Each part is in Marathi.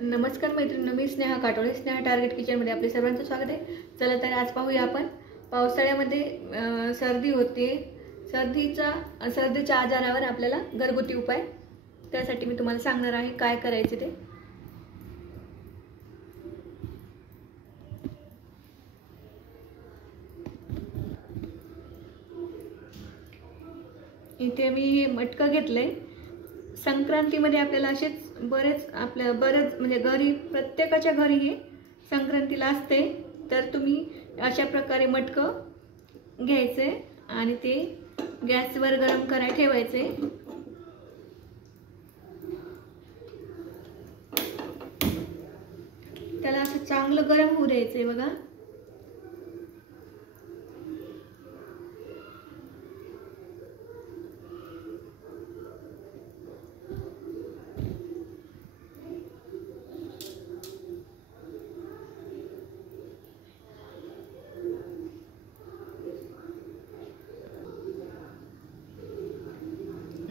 नमस्कार मैत्रिणींनो, मी स्नेहा काटोळे. स्नेहा टार्गेट किचनमध्ये आपले सर्वांचं स्वागत आहे. चला तर आज पाहूया आपण पावसाळ्यामध्ये सर्दी होते. सर्दीच्या आजारावर आपल्याला घरगुती उपाय. त्यासाठी मी तुम्हाला सांगणार आहे काय करायचे ते. इथे मी हे मटकं घेतलंय. संक्रांतीमध्ये आपल्याला असेच बरेच म्हणजे घरी प्रत्येकाच्या घरी हे संक्रांतीला असते. तर तुम्ही अशा प्रकारे मटकं घ्यायचे आणि ते गॅसवर गरम करायला ठेवायचे. त्याला असं चांगलं गरम होऊ द्यायचे. बघा,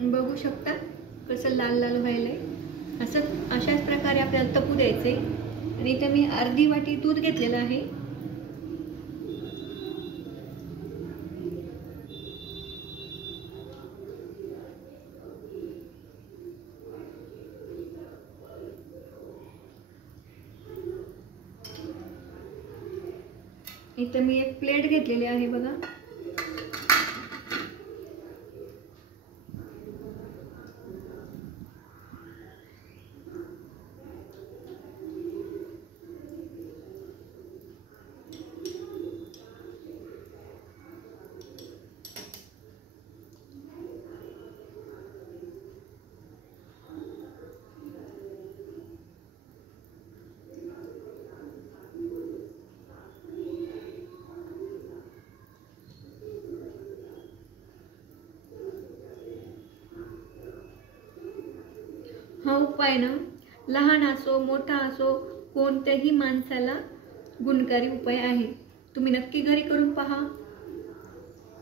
बघू शकता कसं लाल लाल व्हायलंय. अशाच प्रकारे आपल्याला तपू द्यायचे. आणि इथे मी अर्धी वाटी दूध घेतलेलं आहे. इथे मी एक प्लेट घेतलेली आहे. बघा, हा उपाय ना लहान असो मोठा असो कोणत्याही माणसाला गुणकारी उपाय आहे. तुम्ही नक्की घरी करून पहा.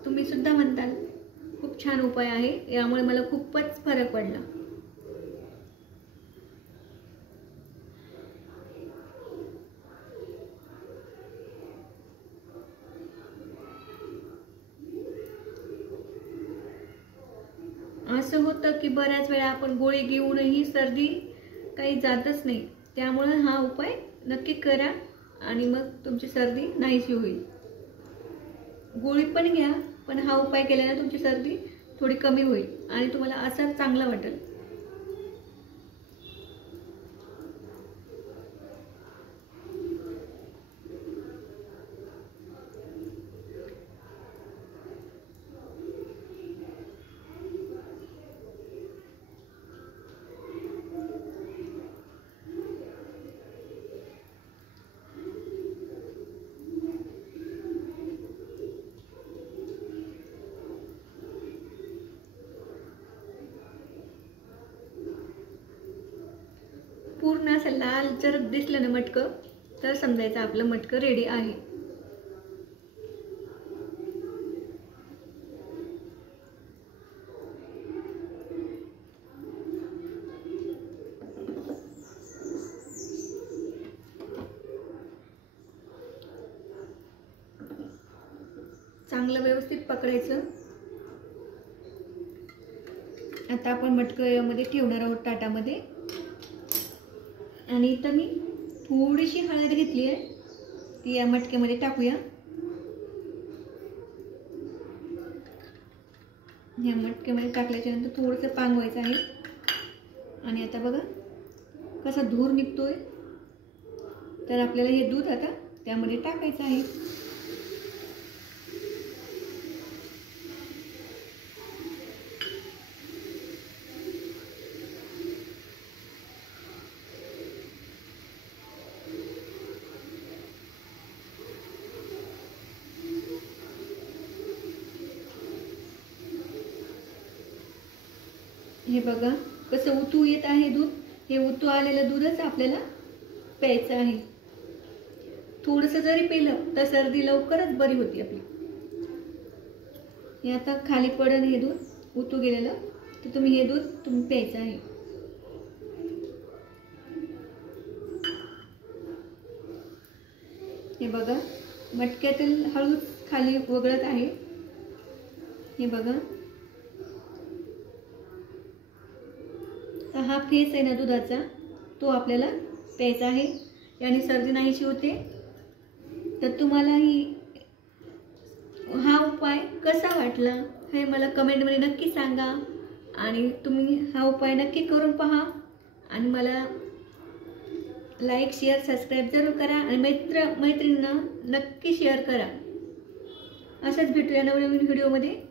तुम्ही सुद्धा म्हणताल खूप छान उपाय आहे, यामुळे मला खूपच फरक पडला. असं होतं की बऱ्याच वेळा आपण गोळी घेऊनही सर्दी काही जातच नाही. त्यामुळे हा उपाय नक्की करा आणि मग तुमची सर्दी नाहीशी होईल. गोळी पण घ्या, पण हा उपाय केल्याने तुमची सर्दी थोडी कमी होईल आणि तुम्हाला असं चांगलं वाटेल. पूर्ण असं लाल जर दिसलं ना मटकं, तर समजायचं आपलं मटकं रेडी आहे. चांगलं व्यवस्थित पकडायचं. आता आपण मटकं यामध्ये ठेवणार आहोत ताटामध्ये. आणि इथं मी थोडीशी हळद घेतली आहे, ती या मटक्यामध्ये टाकूया. या मटक्यामध्ये टाकल्याच्या नंतर थोडंसं पांगवायचं आहे. आणि आता बघा कसा धूर निघतोय. तर आपल्याला हे दूध आता त्यामध्ये टाकायचं आहे. हे बघा कसं उतू येत आहे दूध. हे उतू आलेलं दूधच आपल्याला प्यायचं आहे. थोडंसं जरी पिलं तर सर्दी लवकरच बरी होती आपली. हे आता खाली पडन हे दूध उतू गेलेलं, तर तुम्ही हे दूध प्यायचं आहे. हे बघा, मटक्यातील हळूच खाली वगळत आहे. हे बघा, तर हा फेस आहे ना दुधाचा, तो आपल्याला प्यायचा आहे. याने सर्दी नाहीशी होते. तर तुम्हालाही हा उपाय कसा वाटला हे मला कमेंटमध्ये नक्की सांगा. आणि तुम्ही हा उपाय नक्की करून पहा आणि मला लाईक, शेअर, सबस्क्राईब जरूर करा आणि मैत्रिणींना नक्की शेअर करा. असंच भेटूया नवीन व्हिडिओमध्ये.